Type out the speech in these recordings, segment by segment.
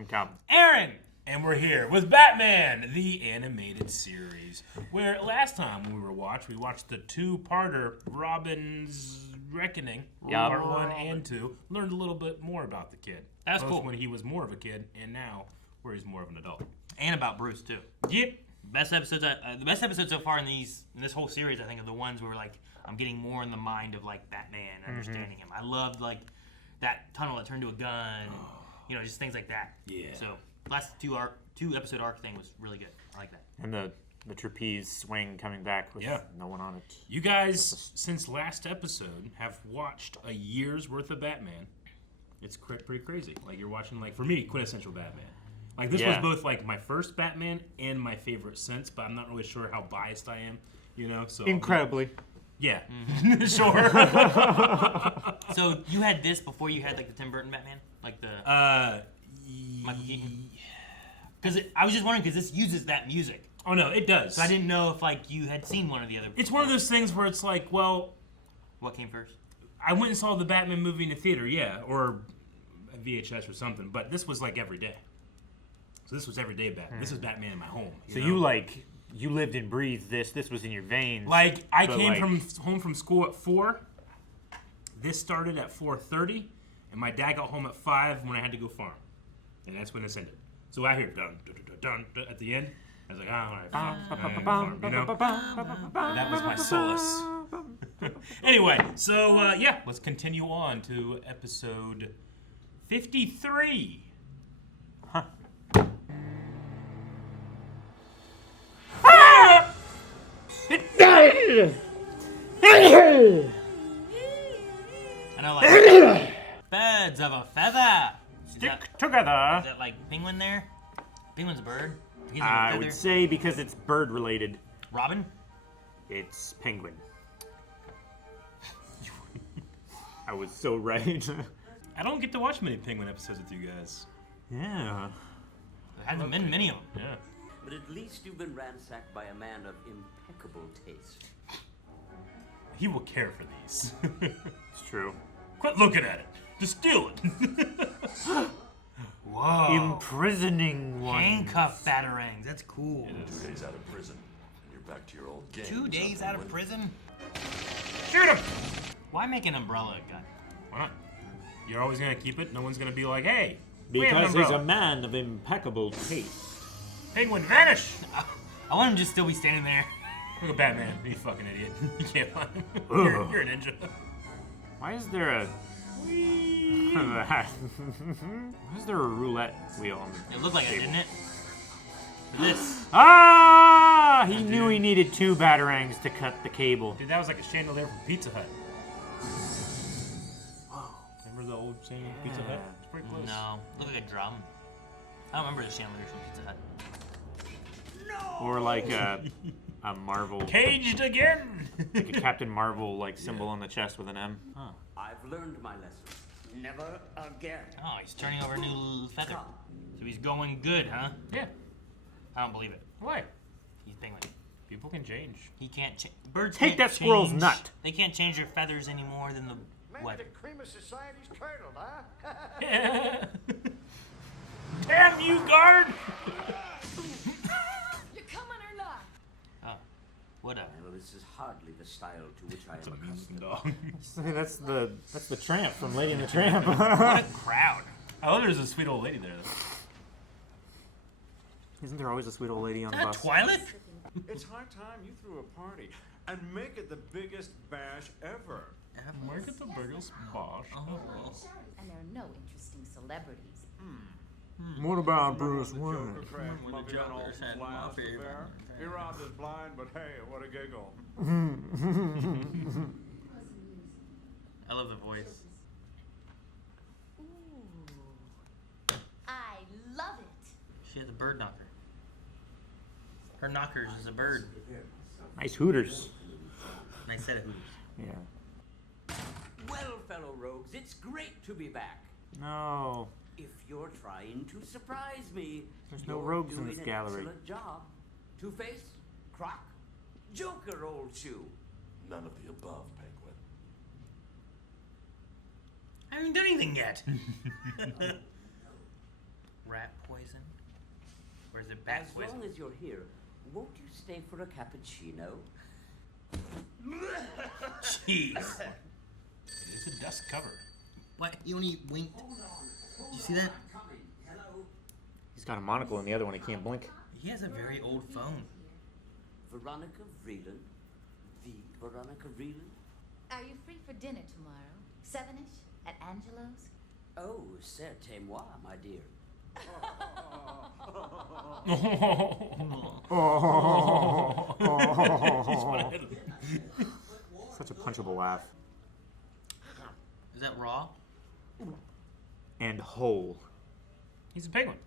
I'm Calvin. Aaron! And we're here with Batman, the animated series. Where last time we watched the two-parter Robin's Reckoning, part 1 and 2. Learned a little bit more about the kid. That's cool. When he was more of a kid, and now where he's more of an adult. And about Bruce too. Yep. Best episodes. The best episodes so far in this whole series, I think, are the ones where like I'm getting more in the mind of like Batman, understanding him. I loved like that tunnel that turned to a gun. You know, just things like that. Yeah. So last two episode arc thing was really good. I like that. And the trapeze swing coming back with no one on it. You guys, since last episode, have watched a year's worth of Batman. It's pretty crazy. Like, you're watching, like, for me, quintessential Batman. Like, this was both, like, my first Batman and my favorite since, but I'm not really sure how biased I am, you know? So Incredibly. Yeah. Sure. So, you had this before you had, like, the Tim Burton Batman? Like the Michael Keaton? Because I was just wondering, because this uses that music. Oh, no, it does. So I didn't know if, like, you had seen one or the other. It's one of those things where it's like, well... What came first? I went and saw the Batman movie in the theater, or VHS or something, but this was like every day. So this was everyday Batman. This is Batman in my home. You lived and breathed this. This was in your veins. Like, I came home from school at 4. This started at 4:30, and my dad got home at 5 when I had to go farm. And that's when this ended. So I hear dun, dun, dun, dun, dun, at the end. I was like, all right, farm, you know? And that was my solace. Anyway, so let's continue on to episode 53. Huh. I know, like birds of a feather. Stick together. Is that like penguin there? Penguin's a bird. He's a I feather. would say because it's bird related. Robin? It's penguin. I was so right. I don't get to watch many Penguin episodes with you guys. Yeah. There hasn't been many of them. Yeah. But at least you've been ransacked by a man of impeccable taste. He will care for these. It's true. Quit looking at it. Just steal it. Whoa. Imprisoning one. Handcuff Batarangs. That's cool. 2 days out of prison. You're back to your old game. 2 days out of prison? Shoot him! Why make an umbrella a gun? Why not? You're always going to keep it. No one's going to be like, hey, we have an Because he's umbrella. a man of impeccable taste. Penguin, vanish! I want him to just still be standing there. Look at Batman. You fucking idiot. You can't find him. Ugh. You're a ninja. Why is there a... Why is there a roulette wheel on the It looked like it, table? didn't it? For this. Ah! He knew he needed 2 batarangs to cut the cable. Dude, that was like a chandelier from Pizza Hut. Remember the old chandelier from Pizza Hut? It's pretty close. No. Looked like a drum. I don't remember the chandeliers from Pizza Hut. Or like a Marvel, Caged again! like a Captain Marvel like symbol on the chest with an M. Huh. I've learned my lesson. Never again. Oh, he's turning over a new feather. So he's going good, huh? Yeah. I don't believe it. Why? He's penguin. People can change. He can't change. Birds Take can't that squirrel's change- nut. They can't change their feathers any more than the what? The cream of society's curdled, huh? Yeah. Damn you, guard! You coming or not? Oh, whatever. Well, this is hardly the style to which I am accustomed. Dog. Say that's the tramp from Lady and the Tramp. What a crowd. I love there's a sweet old lady there, though. Isn't there always a sweet old lady on the Is that bus? Twilight? It's high time you threw a party and make it the biggest bash ever. Where get the biggest bosh? And there are no interesting celebrities. What about Bruce When the Wayne? Joker crashed monkey on Olsen's last affair. He robbed us blind, but hey, what a giggle. I love the voice. Ooh. I love it. She has a bird knocker. Her knockers is a bird. Nice Hooters. Nice set of hooters. Yeah. Well, fellow rogues, it's great to be back. No. If you're trying to surprise me, There's no you're rogues in doing this an gallery. Excellent job. Two-Face, Croc, Joker, old shoe. None of the above, Penguin. I haven't done anything yet. rat poison? Or is it bat As poison? long as you're here, won't you stay for a cappuccino? Jeez. It is a dust cover. What? You only winked. Did you see that? He's got a monocle in the other one. He can't blink. He has a very old phone. Veronica Vreeland? The Veronica Vreeland? Are you free for dinner tomorrow? 7-ish? At Angelo's? Oh, c'est-moi, my dear. Such a punchable laugh. Is that raw? And whole. He's a penguin.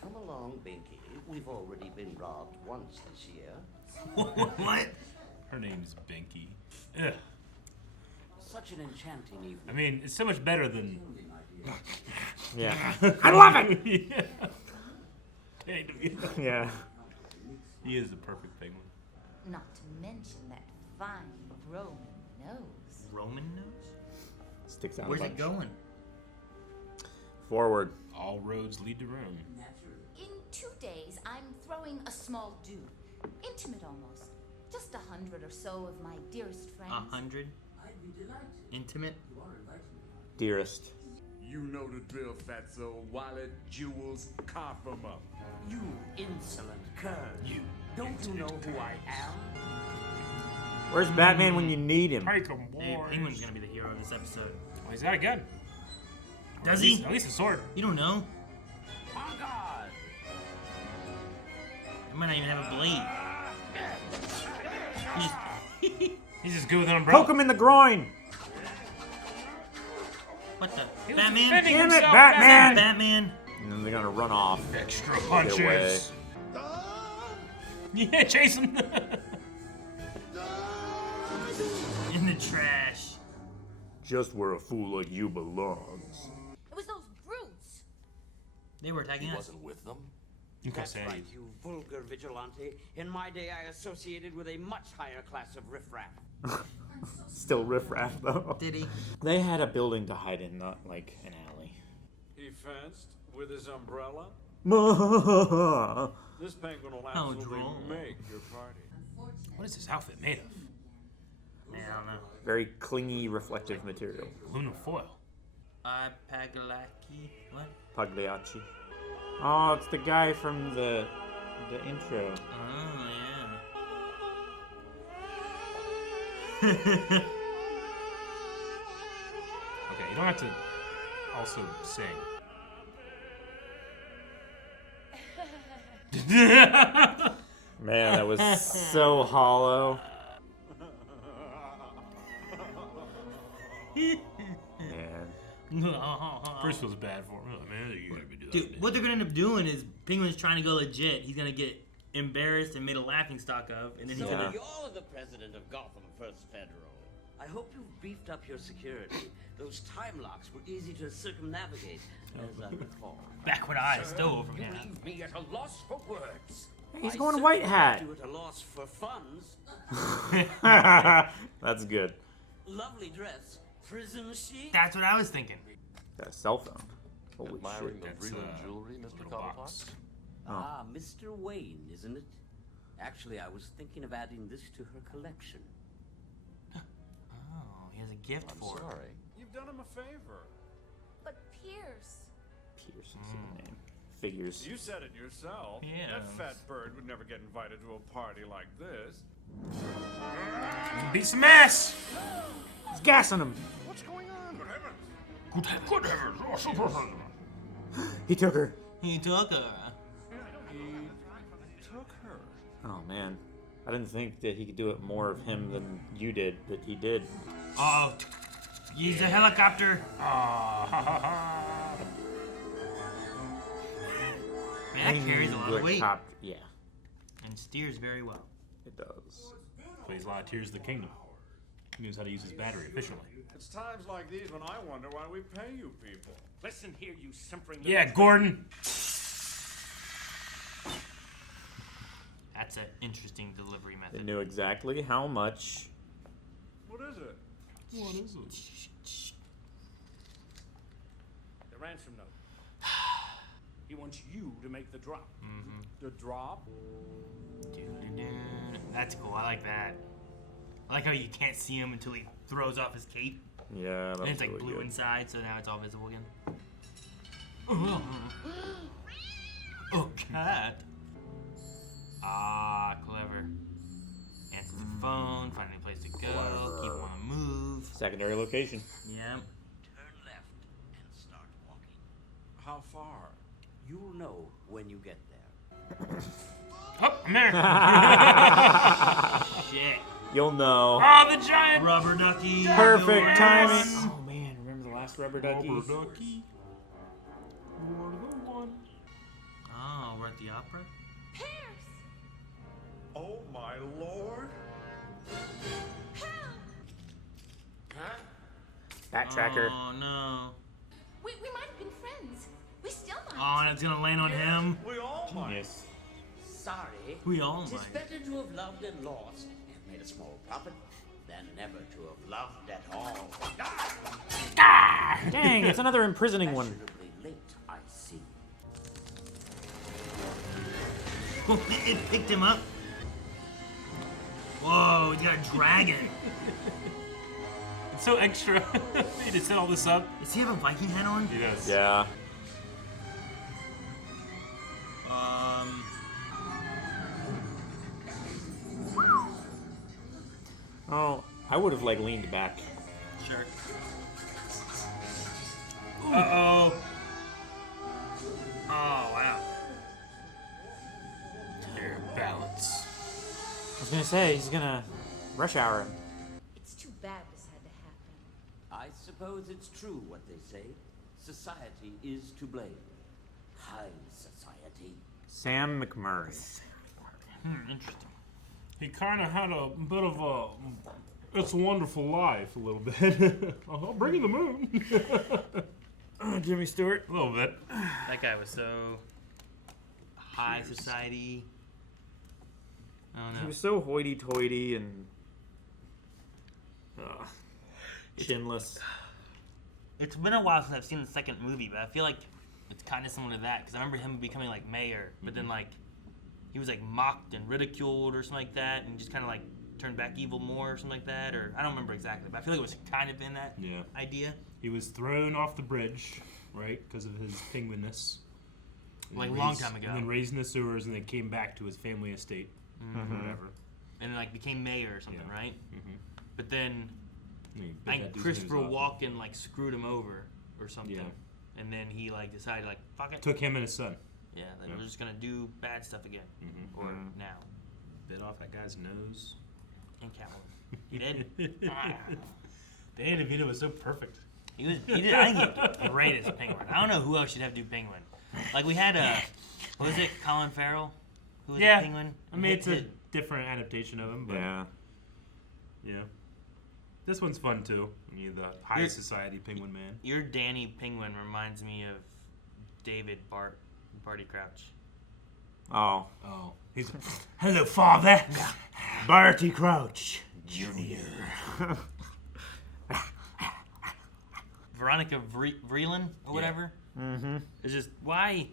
Come along, Binky. We've already been robbed once this year. What? Her name's Binky. Ugh. Such an enchanting evening. I mean, it's so much better than. Yeah. I love it! Yeah. He is the perfect penguin. Not to mention that fine Roman nose. Roman nose? Sticks out Where's a it bunch. going? Forward. All roads lead to Rome. In 2 days, I'm throwing a small do. Intimate almost. Just 100 or so of my dearest friends. 100? Intimate? Dearest. You know the drill, fatso. Wallet, jewels, cough 'em up. You insolent cur. You. Don't you know who I am? Where's Batman when you need him? Take 'em, Hey, boys. Penguin's gonna be the hero of this episode. Oh, he's got a gun. Does At he? least- At least a sword. You don't know. On guard! I might not even have a blade. He's just good with an umbrella. Poke him in the groin! What the? He was Batman? defending Damn it, himself, Batman! Batman? And then they're gonna run off. Extra Get away. punches. Yeah, chase him. In the trash. Just where a fool like you belongs. It was those brutes. They were attacking He us. wasn't with them. That's right, you vulgar vigilante. In my day, I associated with a much higher class of riffraff. Still riffraff though. Did he? They had a building to hide in, not like an alley. He fenced with his umbrella. This penguin will How absolutely droll. make your party. What is this outfit made of? I don't know. Very clingy, reflective material. Aluminum foil. Pagalaki. What? Pagliacci. Oh, it's the guy from the intro. Oh, yeah. Okay, you don't have to also sing. Man, that was so hollow. Man. Bruce feels bad for him. Oh, man, you gotta be doing Dude, what they're gonna end up doing is Penguin's trying to go legit. He's gonna get embarrassed and made a laughing stock of, and then he's So gonna. you're the president of Gotham First Federal. I hope you've beefed up your security. Those time locks were easy to circumnavigate, as I recall. Back when I stole from You him. leave me at a loss for words. He's I going certainly white hat. left you at a loss for funds. That's good. Lovely dress. Prison chic. That's what I was thinking. Got a cell phone. Holy Admiring shit. the Vreeland jewelry, Mr. Little Cobblepot? box. Ah, Mr. Wayne, isn't it? Actually, I was thinking of adding this to her collection. Oh, he has a gift I'm for her. sorry. You've done him a favor. But Pierce. Pierce is the name. Figures. You said it yourself. Yeah. That fat bird would never get invited to a party like this. Beat some ass! He's gassing him. What's going on? Good heavens! Good heavens. Oh, super. He took her. He took her. He took her. Oh man. I didn't think that he could do it more of him than you did, but he did. Oh, use a helicopter. Man, that carries a lot of weight Helicopter- Yeah, and steers very well. it does. Plays a lot of Tears of the Kingdom. He knows how to use his battery efficiently. It's times like these when I wonder why we pay you people. Listen here, you simpering. Yeah, Gordon. That's an interesting delivery They method. knew exactly how much. What is it? What is it? The ransom note. He wants you to make the drop. The drop? That's cool. I like that. I like how you can't see him until he throws off his cape. Yeah, And it's like really blue good. inside, so now it's all visible again. Oh, cat. Ah, clever. Answer the phone, find a new place to go, keep on the move. Secondary location. Yeah. Turn left and start walking. How far? You'll know when you get there. Oh, I'm there. Shit. You'll know. Oh, the giant Rubber ducky. Perfect timing. Yes. Oh man, remember the last rubber ducky? rubber ducky. You're the one. Oh, we're at the opera? Pierce! Oh my lord! Bat tracker. Oh, no. We might have been friends. We still might. Oh, and it's gonna land on him. We all might. Yes. Sorry. We all Tis might. better to have loved and lost and made a small profit than never to have loved at all. Dang, it's another imprisoning one. Fashionably late, I see. It picked him up. Whoa, he's got a dragon. It's so extra. You just set all this up. Does he have a Viking hat on? He does. Yeah. Oh, I would have like leaned back. Sure. Uh-oh. Oh, wow. Air balance. I was gonna say he's gonna rush hour him. It's too bad this had to happen. I suppose it's true what they say. Society is to blame. High society. Sam McMurray. Interesting. He kind of had a bit of a It's a Wonderful Life a little bit. I'll bring in the moon. Jimmy Stewart. A little bit. That guy was so high society. I don't He know. was so hoity-toity and chinless. It's been a while since I've seen the second movie, but I feel like it's kind of similar to that because I remember him becoming like mayor, but then like he was like mocked and ridiculed or something like that, and just kind of like turned back evil more or something like that, or I don't remember exactly, but I feel like it was kind of in that Yeah. idea. He was thrown off the bridge, right, because of his penguinness. And Like a then long raised- time ago. And then raised in the sewers, and then came back to his family estate. Whatever. And then like became mayor or something, Yeah. right? Mhm. But then And he bit I that think dude's Christopher nose off. Walken like screwed him over or something, Yeah. and then he like decided like fuck it, Took him and his son. yeah, that Yeah. we're just gonna do bad stuff again, or now. Bit off that guy's nose. And Catwoman, he did. Danny DeVito was so perfect. He did. I think he did great as Penguin. I don't know who else should have to do Penguin. Like we had what was it, Colin Farrell, who was Yeah. the Penguin. I mean, it's a different adaptation of him, but Yeah. yeah. This one's fun too. I mean, the high You're- society penguin man. Your Danny Penguin reminds me of David Barty Crouch. Oh. Oh, he's hello, father. Barty Crouch Jr. Veronica Vreeland or whatever. Mm-hmm. It's just why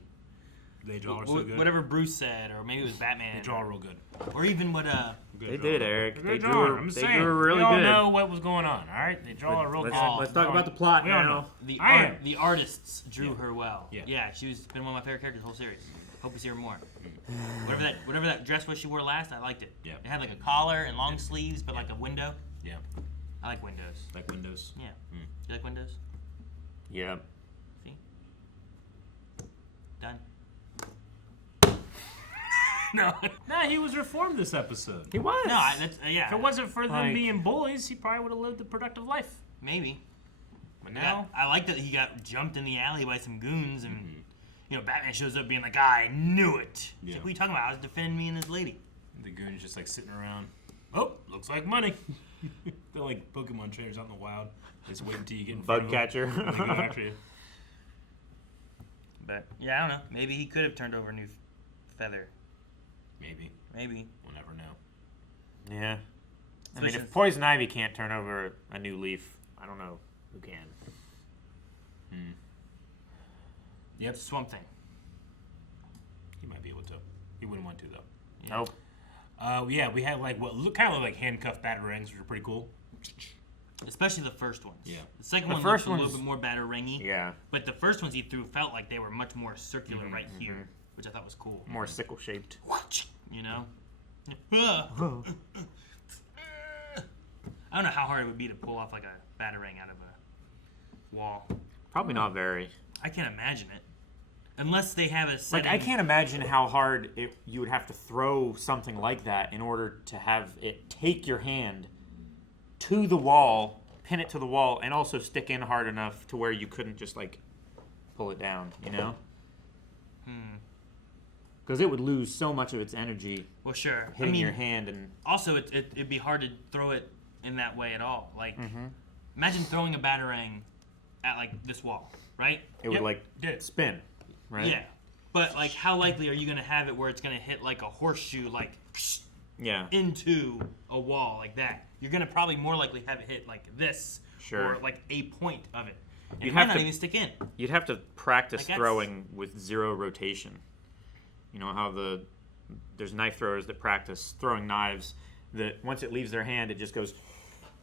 They draw are so good. whatever Bruce said, or maybe it was Batman. They draw real good. Or even what Good They draw. did, Eric. Good They drawing. drew. I'm They saying. drew really we all good. know what was going on. All right, they draw real Let's, good. let's talk about the plot We all now. know. the the artists drew Yeah. her well. Yeah. She's been one of my favorite characters the whole series. Hope we see her more. whatever that dress was she wore last, I liked it. Yeah. It had like a collar and long sleeves, but like a window. Yeah, I like windows. like Windows. Yeah. You like windows? Yep. See? Done. No, he was reformed this episode. He was. No, that's yeah. If it wasn't for them Like- being bullies, he probably would have lived a productive life. Maybe. But Yeah, now, I like that he got jumped in the alley by some goons, and you know Batman shows up being like, "I knew it." It's Yeah. like, what are you talking about? I was defending me and this lady. the goon's just like sitting around. Oh, looks like money. They're like Pokemon trainers out in the wild. They just wait until you get in front Bug of them, catcher. and they go after you. But yeah, I don't know. Maybe he could have turned over a new feather. Maybe. Maybe. We'll never know. Yeah. I mean, Especially- if Poison Ivy can't turn over a new leaf, I don't know who can. Yep. Swamp Thing. might be able to. He wouldn't want to though. Nope. Yeah, we had like what look kind of like handcuff batarangs, which are pretty cool. Especially the first ones. Yeah. The second The one first looked a one's- little bit more batarangy. Yeah. But the first ones he threw felt like they were much more circular right here, which I thought was cool. More sickle shaped. You know? I don't know how hard it would be to pull off like a batarang out of a wall. Probably not very. I can't imagine it. Unless they have a setting. Like, I can't imagine how hard you would have to throw something like that in order to have it take your hand to the wall, pin it to the wall, and also stick in hard enough to where you couldn't just, like, pull it down, you know? Because it would lose so much of its energy Well, sure. hitting your hand. And Also, it'd be hard to throw it in that way at all. Like, imagine throwing a batarang at, like, this wall, right? it would, like, spin, right? Yeah. But, like, how likely are you going to have it where it's going to hit, like, a horseshoe, like, Yeah. into a wall like that? You're going to probably more likely have it hit like this. Sure. Or, like, a point of it. And You'd it might have not to- even stick in. You'd have to practice Like, that's- throwing with zero rotation. You know how there's knife throwers that practice throwing knives that once it leaves their hand, it just goes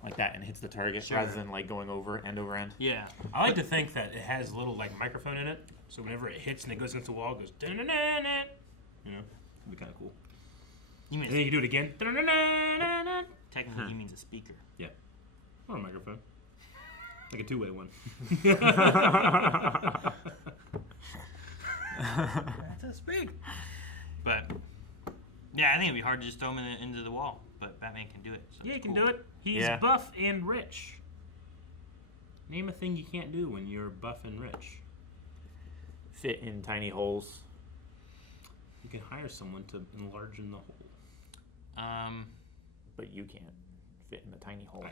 like that and hits the target Sure. rather than like going over end over end. Yeah. I like to think that it has a little like microphone in it, so whenever it hits and it goes against the wall, it goes da-na-na-na. You know, it'd be kind of cool. You mean And then you can do it again. Da-na-na-na-na. technically he means a speaker. Yeah, or a microphone, like a two-way one. That's big. But yeah, I think it'd be hard to just throw him into the wall. But Batman can do it. So Yeah, it's you can cool. do it. He's Yeah. buff and rich. Name a thing you can't do when you're buff and rich. Fit in tiny holes. You can hire someone to enlarge in the hole. But you can't fit in the tiny hole.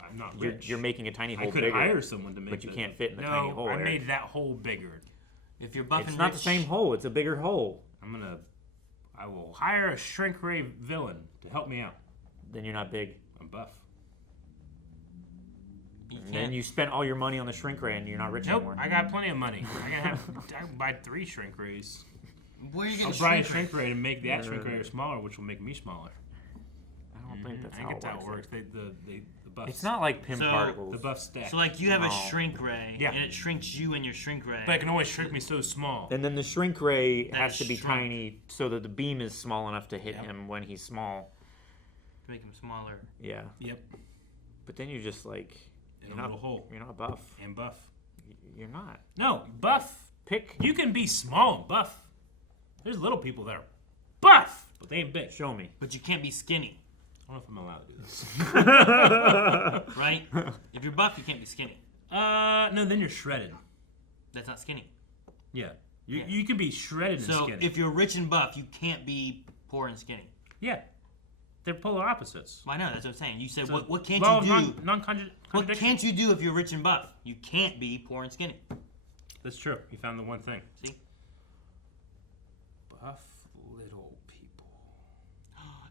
I'm not You're, rich. you're making a tiny hole I could bigger. hire someone to make but you the- can't fit in the no, tiny hole, I Eric. made that hole bigger. If you're buff It's and not rich, the same hole. It's a bigger hole. I will hire a shrink ray villain to help me out. Then you're not big. I'm buff. You And can't. then you spent all your money on the shrink ray and you're not rich Nope, anymore. I got plenty of money. I can buy 3 shrink rays. Where are you I'll getting buy a shrink? shrink ray to make that shrink ray smaller, which will make me smaller. I don't think that's I how think it that's how it works. works. The buff. It's not like Pym So- particles. the buff stack. So like you have a No. shrink ray, Yeah. and it shrinks you and your shrink ray. but it can always shrink me so small. And then the shrink ray That has is to be shrunk. tiny so that the beam is small enough to hit Yep. him when he's small. to make him smaller. Yeah. Yep. But then you're just like In you're a not, little hole. You're not buff. And buff. You're not. No, buff. Pick. You can be small and buff. There's little people that are buff, but they ain't big. Show me. But you can't be skinny, I don't know if I'm allowed to do this. right? If you're buff, you can't be skinny. No, then you're shredded. That's not skinny. Yeah. You, Yeah. you can be shredded and So skinny. if you're rich and buff, you can't be poor and skinny. Yeah. They're polar opposites. Well, I know, that's what I'm saying. You said, So, what can't law you of do? What non-contradiction. can't you do if you're rich and buff? You can't be poor and skinny. That's true. You found the one thing. See? Buff little people.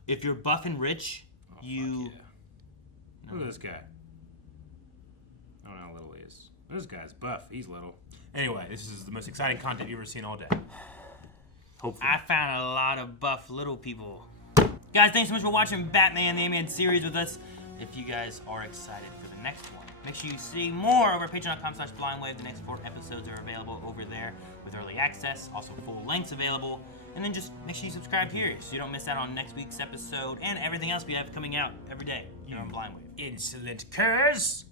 If you're buff and rich, Oh, you... fuck yeah. Look at this guy. I don't know how little he is. This guy's buff. He's little. Anyway, this is the most exciting content you've ever seen all day. Hopefully. I found a lot of buff little people. Guys, thanks so much for watching Batman the Animated Series with us. If you guys are excited for the next one, make sure you see more over at patreon.com/blindwave. The next 4 episodes are available over there with early access, also full lengths available. And then just make sure you subscribe here so you don't miss out on next week's episode and everything else we have coming out every day here on Blindwave. Insolent curs!